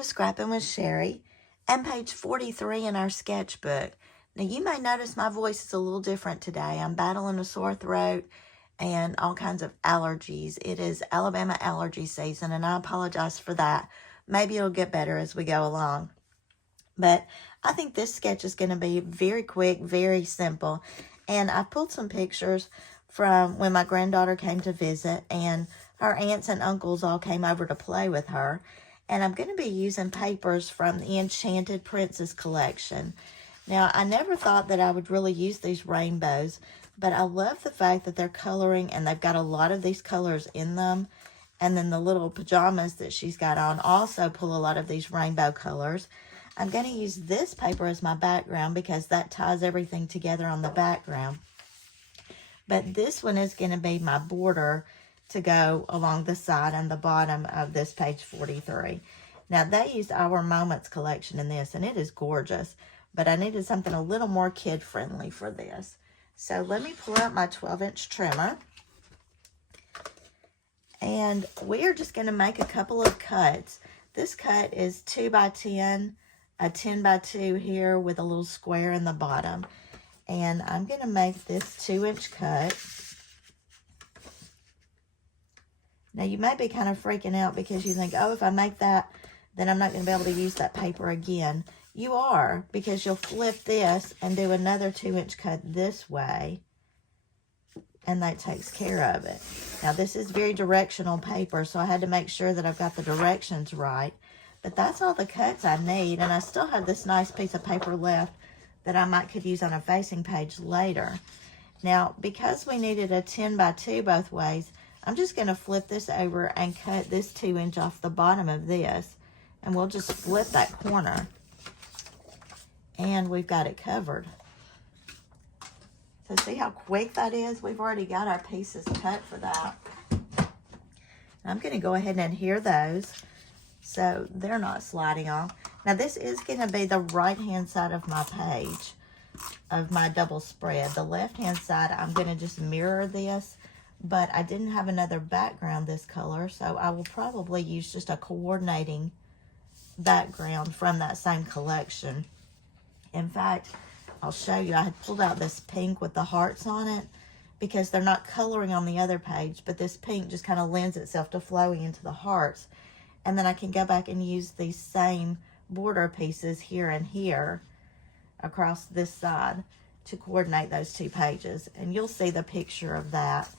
to Scrappin with Sheri and page 43 in our sketchbook. Now you may notice my voice is a little different today. I'm battling a sore throat and all kinds of allergies. It is Alabama allergy season and I apologize for that. Maybe it'll get better as we go along. But I think this sketch is going to be very quick, very simple. And I pulled some pictures from when my granddaughter came to visit and her aunts and uncles all came over to play with her. And I'm going to be using papers from the Enchanted Princess collection. Now, I never thought that I would really use these rainbows, but I love the fact that they're coloring and they've got a lot of these colors in them. And then the little pajamas that she's got on also pull a lot of these rainbow colors. I'm going to use this paper as my background because that ties everything together on the background. But this one is going to be my border to go along the side and the bottom of this page 43. Now, they used Our Moments collection in this, and it is gorgeous. But I needed something a little more kid-friendly for this. So let me pull out my 12-inch trimmer. And we are just going to make a couple of cuts. This cut is 2 by 10, a 10 by 2 here with a little square in the bottom. And I'm going to make this 2-inch cut. Now, you may be kind of freaking out because you think, oh, if I make that, then I'm not going to be able to use that paper again. You are, because you'll flip this and do another 2-inch cut this way, and that takes care of it. Now, this is very directional paper, so I had to make sure that I've got the directions right. But that's all the cuts I need, and I still have this nice piece of paper left that I could use on a facing page later. Now, because we needed a 10 by 2 both ways, I'm just going to flip this over and cut this 2-inch off the bottom of this. And we'll just flip that corner. And we've got it covered. So see how quick that is? We've already got our pieces cut for that. I'm going to go ahead and adhere those so they're not sliding off. Now this is going to be the right-hand side of my page of my double spread. The left-hand side, I'm going to just mirror this. But I didn't have another background this color, so I will probably use just a coordinating background from that same collection. In fact, I'll show you, I had pulled out this pink with the hearts on it because they're not coloring on the other page, but this pink just kind of lends itself to flowing into the hearts. And then I can go back and use these same border pieces here and here across this side to coordinate those two pages. And you'll see the picture of that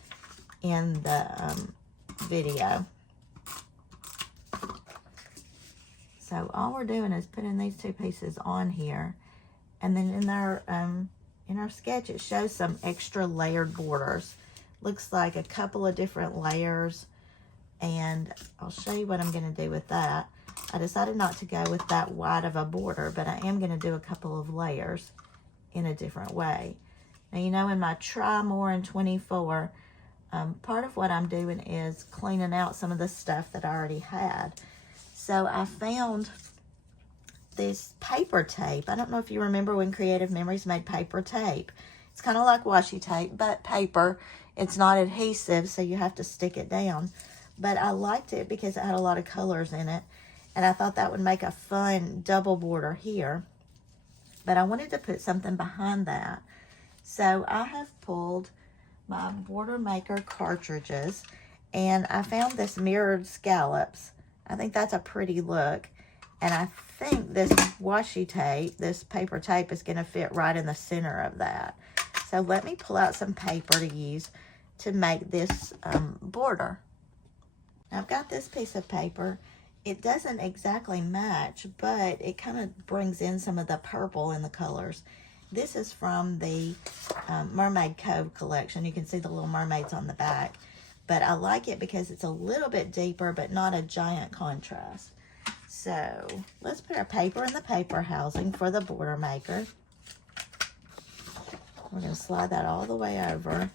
in the video. So all we're doing is putting these two pieces on here, and then in our sketch it shows some extra layered borders. Looks like a couple of different layers, and I'll show you what I'm going to do with that. I decided not to go with that wide of a border, but I am going to do a couple of layers in a different way. Now, you know, in my Try More in 24, part of what I'm doing is cleaning out some of the stuff that I already had. So I found this paper tape. I don't know if you remember when Creative Memories made paper tape. It's kind of like washi tape, but paper. It's not adhesive, so you have to stick it down. But I liked it because it had a lot of colors in it. And I thought that would make a fun double border here. But I wanted to put something behind that. So I have pulled my Border Maker cartridges, and I found this mirrored scallops. I think that's a pretty look, and I think this washi tape, this paper tape, is going to fit right in the center of that. So let me pull out some paper to use to make this border. Now I've got this piece of paper. It doesn't exactly match, but it kind of brings in some of the purple in the colors. This is from the Mermaid Cove collection. You can see the little mermaids on the back. But I like it because it's a little bit deeper, but not a giant contrast. So let's put our paper in the paper housing for the Border Maker. We're going to slide that all the way over.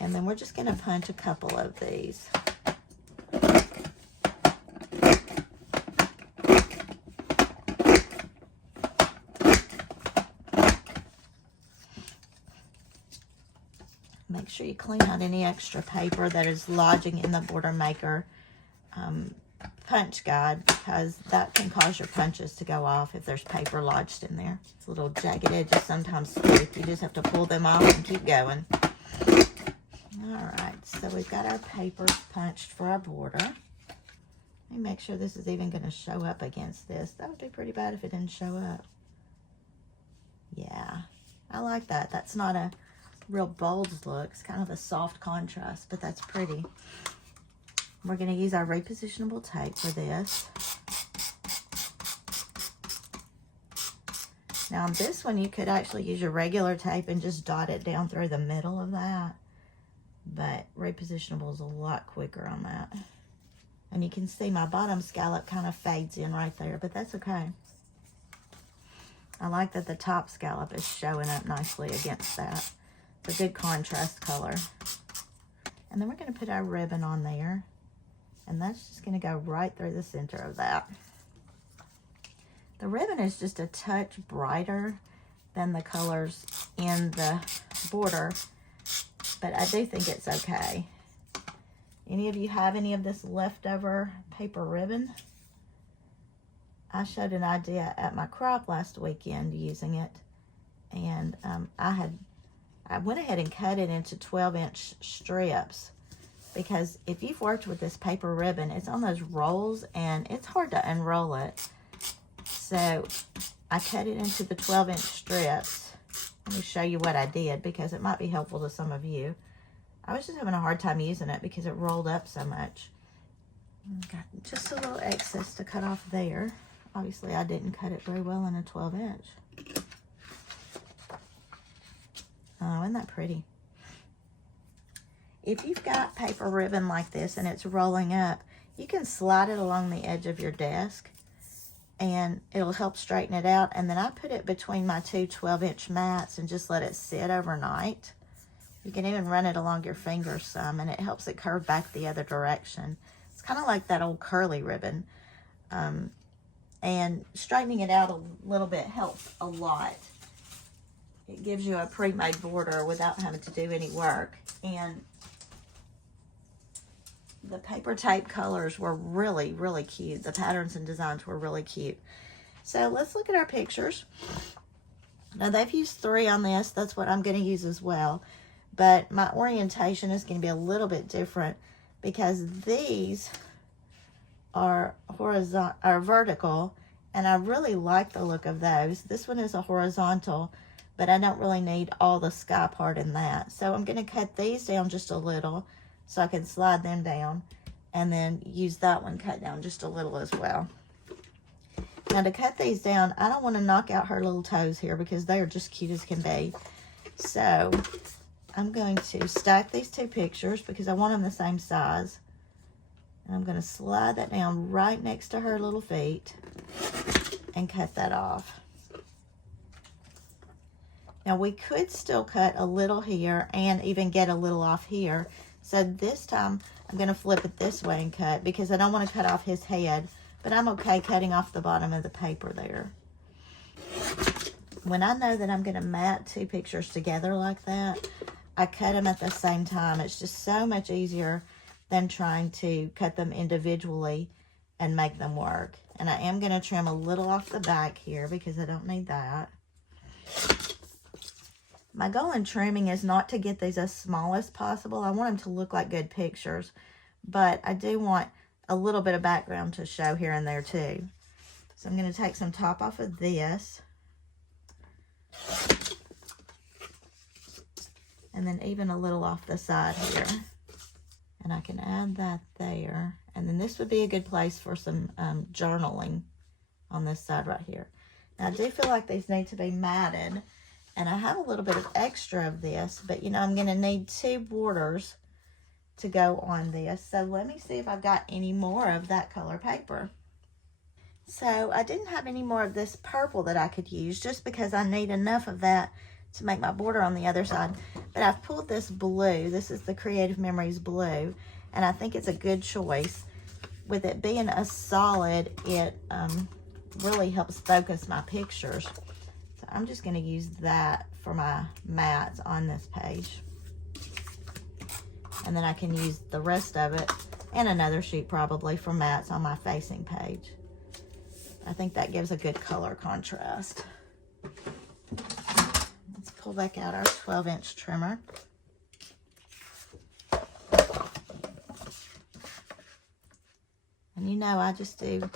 And then we're just going to punch a couple of these. Make sure you clean out any extra paper that is lodging in the Border Maker punch guide. because that can cause your punches to go off if there's paper lodged in there. It's little jagged edges sometimes stick. You just have to pull them off and keep going. All right, so we've got our papers punched for our border. Let me make sure this is even going to show up against this. That would be pretty bad if it didn't show up. Yeah, I like that. That's not a real bold look. It's kind of a soft contrast, but that's pretty. We're going to use our repositionable tape for this. Now on this one, you could actually use your regular tape and just dot it down through the middle of that. But repositionable is a lot quicker on that. And you can see my bottom scallop kind of fades in right there, but that's okay. I like that the top scallop is showing up nicely against that. It's a good contrast color. And then we're going to put our ribbon on there. And that's just going to go right through the center of that. The ribbon is just a touch brighter than the colors in the border, but I do think it's okay. Any of you have any of this leftover paper ribbon? I showed an idea at my crop last weekend using it, and I went ahead and cut it into 12-inch strips, because if you've worked with this paper ribbon, it's on those rolls and it's hard to unroll it. So I cut it into the 12-inch strips. Let me show you what I did because it might be helpful to some of you. I was just having a hard time using it because it rolled up so much. Got just a little excess to cut off there. Obviously I didn't cut it very well in a 12-inch. Oh, isn't that pretty? If you've got paper ribbon like this and it's rolling up, you can slide it along the edge of your desk and it'll help straighten it out. And then I put it between my two 12-inch mats and just let it sit overnight. You can even run it along your fingers some, and it helps it curve back the other direction. It's kind of like that old curly ribbon. And straightening it out a little bit helps a lot. It gives you a pre-made border without having to do any work. And the paper tape colors were really, really cute. The patterns and designs were really cute. So let's look at our pictures. Now they've used 3 on this. That's what I'm going to use as well. But my orientation is going to be a little bit different because these are vertical, and I really like the look of those. This one is a horizontal, but I don't really need all the sky part in that. So I'm going to cut these down just a little so I can slide them down, and then use that one cut down just a little as well. Now to cut these down, I don't want to knock out her little toes here because they are just cute as can be. So I'm going to stack these 2 pictures because I want them the same size. And I'm going to slide that down right next to her little feet and cut that off. Now we could still cut a little here and even get a little off here. So this time I'm going to flip it this way and cut because I don't want to cut off his head, but I'm okay cutting off the bottom of the paper there. When I know that I'm going to mat 2 pictures together like that, I cut them at the same time. It's just so much easier than trying to cut them individually and make them work. And I am going to trim a little off the back here because I don't need that. My goal in trimming is not to get these as small as possible. I want them to look like good pictures, but I do want a little bit of background to show here and there too. So I'm going to take some top off of this. And then even a little off the side here. And I can add that there. And then this would be a good place for some journaling on this side right here. Now I do feel like these need to be matted. And I have a little bit of extra of this, but you know, I'm going to need 2 borders to go on this. So let me see if I've got any more of that color paper. So I didn't have any more of this purple that I could use just because I need enough of that to make my border on the other side. But I've pulled this blue. This is the Creative Memories blue, and I think it's a good choice. With it being a solid, it really helps focus my pictures. So I'm just going to use that for my mats on this page. And then I can use the rest of it and another sheet probably for mats on my facing page. I think that gives a good color contrast. Let's pull back out our 12-inch trimmer. And you know, I just do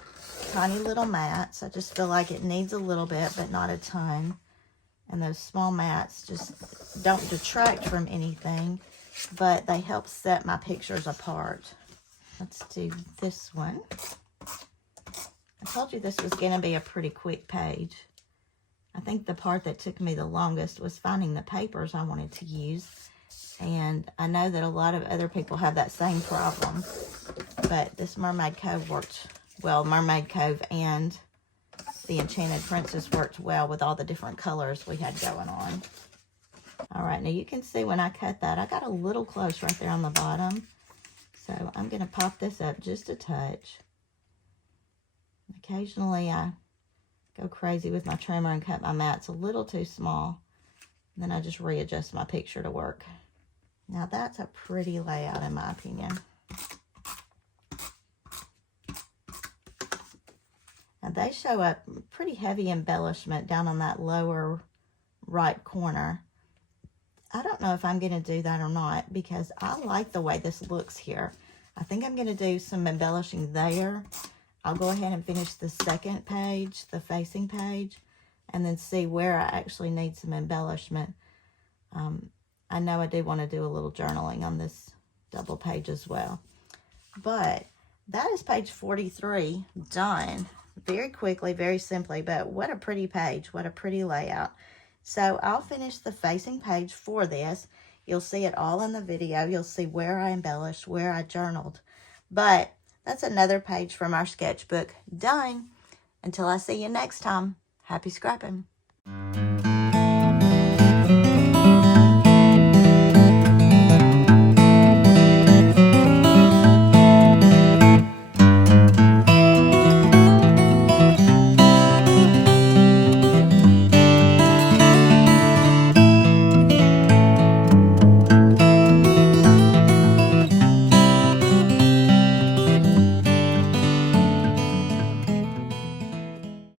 tiny little mats. I just feel like it needs a little bit, but not a ton. And those small mats just don't detract from anything, but they help set my pictures apart. Let's do this one. I told you this was going to be a pretty quick page. I think the part that took me the longest was finding the papers I wanted to use. And I know that a lot of other people have that same problem. But this Mermaid Cove worked well. Mermaid Cove and the Enchanted Princess worked well with all the different colors we had going on. All right, now you can see when I cut that, I got a little close right there on the bottom. So I'm going to pop this up just a touch. Occasionally I go crazy with my trimmer and cut my mats a little too small. And then I just readjust my picture to work. Now that's a pretty layout in my opinion. Now they show a pretty heavy embellishment down on that lower right corner. I don't know if I'm going to do that or not because I like the way this looks here. I think I'm going to do some embellishing there. I'll go ahead and finish the second page, the facing page, and then see where I actually need some embellishment. I know I do want to do a little journaling on this double page as well. But that is page 43 done. Very quickly, very simply, but what a pretty page. What a pretty layout. So I'll finish the facing page for this. You'll see it all in the video. You'll see where I embellished, where I journaled. But that's another page from our sketchbook done. Until I see you next time, happy scrapping.